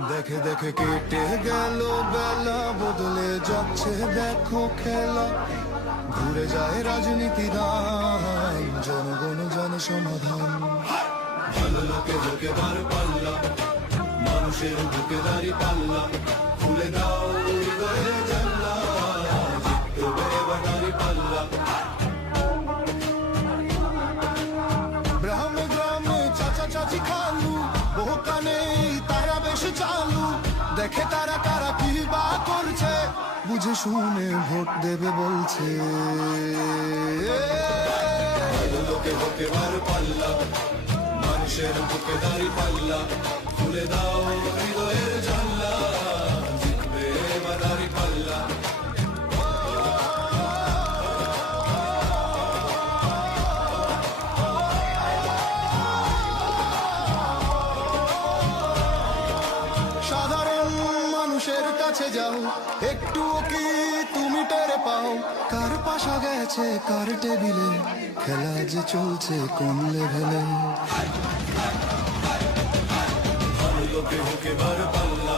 দেখে দেখে কেটে গেল বেলা, বদলে যাচ্ছে দেখো খেলা। ঘুরে যায় রাজনীতি দান, জনগণ জানে সমাধান। ভালো লোকে লোকে বার পাল্লা, মানুষের বুকে দাঁড়ি পাল্লা। খুলে দাও হৃদয়ের জানলা, জিতবে এবার দাঁড়ি পাল্লা। গ্রামে গ্রামে চাচা চাচি খালু, বহু কানে তারা বেশ চালু। দেখে তারা কারা কি বা করছে, বুঝে শুনে ভোট দেবে বলছে। ভালো লোকে লোকে বার পাল্লা, মানুষের বুকে দাঁড়ি পাল্লা। খুলে দাও হৃদয়ের জানলা, জিতবে এবার দাঁড়ি পাল্লা। সাধারণ মানুষের কাছে যাও, একটুও কি তুমি টের পাও? কার পাশা গেছে কার টেবিলে, খেলা যে চলছে কোন লেভেলে। ভালো লোকে হোকে বার পাল্লা,